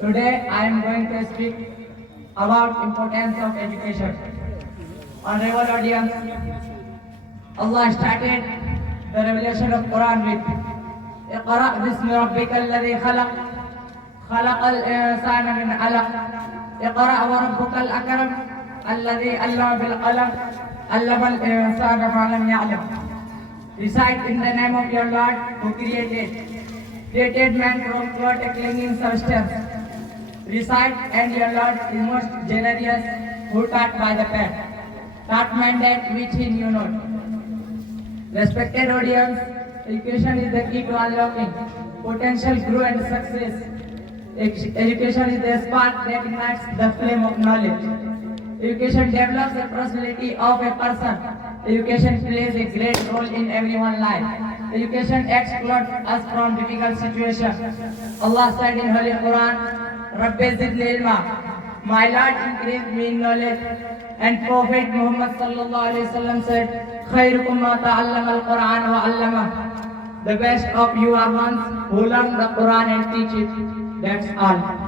Today I am going to speak about importance of education. Honorable audience, Allah started the revelation of Quran with اقرأ باسم ربك الذي خلق خلق الإنسان من علق اقرأ وربك الأكرم الذي علم بالقلم علم الإنسان ما لم يعلم. Recite in the name of your Lord who created man from cloth a clinging substance. Recite and your Lord is most generous who taught by the pen, taught man that which he knew not. Respected audience, education is the key to unlocking potential growth and success. Education is the spark that ignites the flame of knowledge. Education develops the personality of a person. Education plays a great role in everyone's life. Education excludes us from difficult situations. Allah said in Holy Quran, Rabbi zidni ilma, my Lord increased me in knowledge. And Prophet Muhammad sallallahu alaihi wasallam said, Khairukum ma ta'allama al-Quran wa 'allamah. The best of you are ones who learn the Quran and teach it. That's all.